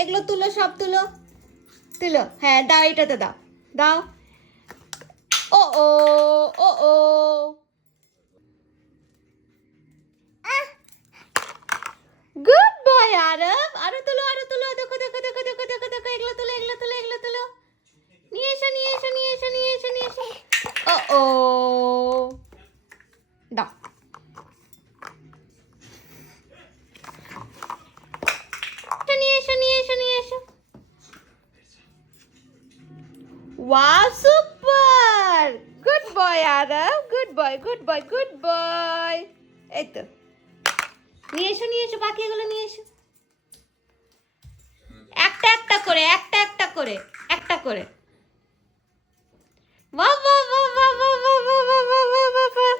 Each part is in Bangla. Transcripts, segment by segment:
এগুলো তুলো, সব তুলো তুলো। হ্যাঁ দাও, এটাতে দাও দাও। ও ও ও ও গুড বয় আরব। আরো তুলো, আরো তুলো। দেখো দেখো দেখো দেখো দেখো দেখো, এগুলো তুলো, এগুলো তুলো, এগুলো তুলো। নিয়ে এসো নিয়ে এসো নিয়ে এসো নিয়ে এসো নিয়ে এসো। ও ও দাও। নিয়ে এসো নিয়ে এসো নিয়ে এসো। Wow super, good boy Aarav, good boy good boy good boy. এই তো নিয়ে এসো নিয়ে এসো, বাকি এগুলো নিয়ে এসো। একটা একটা করে, একটা একটা করে, একটা করে। বাহ বাহ বাহ বাহ বাহ বাহ বাহ বাহ বাহ বাহ বাহ বাহ।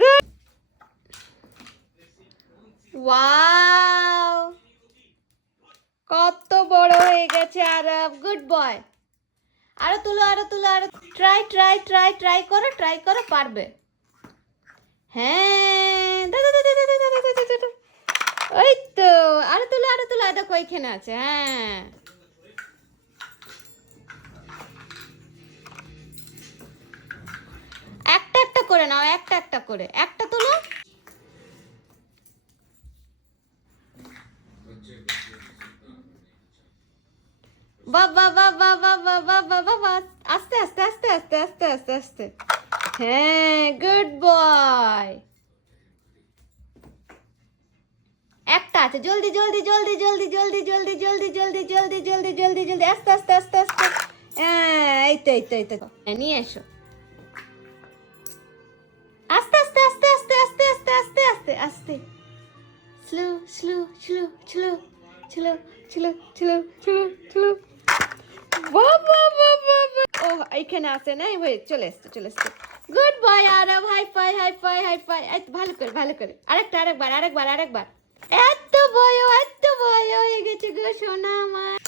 গুড। ওয়াও, কত বড় হয়ে গেছে আরব, গুড বয়। আরো তুলো আরো তুলো আরো। ট্রাই ট্রাই ট্রাই ট্রাই করো, ট্রাই করো, পারবে। হ্যাঁ দাদা দাদা দাদা দাদা দাদা দাদা। ওই তো আরো তুলো আরো তুলো, দেখো ওইখানে আছে। হ্যাঁ একটা একটা করে নাও, একটা একটা করে, একটা তুলো। বাবা বাবা বাবা বাবা বাবা, আস্তে আস্তে আস্তে আস্তে আস্তে আস্তে আস্তে। হ্যাঁ গুড বয়। একটা আছে, জলদি জলদি জলদি জলদি জলদি জলদি জলদি জলদি জলদি জলদি জলদি জলদি, আস্তে আস্তে আস্তে আস্তে। হ্যাঁ এই তো এই তো এই তো। নিয়ে এসো আস্তে আস্তে আস্তে আস্তে আস্তে আস্তে আস্তে আস্তে আস্তে। Slow slow slow slow slow slow slow slow slow. বাবা বাবা। ও এইখানে আছে না, ওই চলে এসছে চলে এসছে। Good boy Aarav, high five high five high five. ভালো করে ভালো করে, আরেকটা, আরেকবার আরেকবার আরেকবার। এত বয় হয়ে গেছে গো সোনা আমার।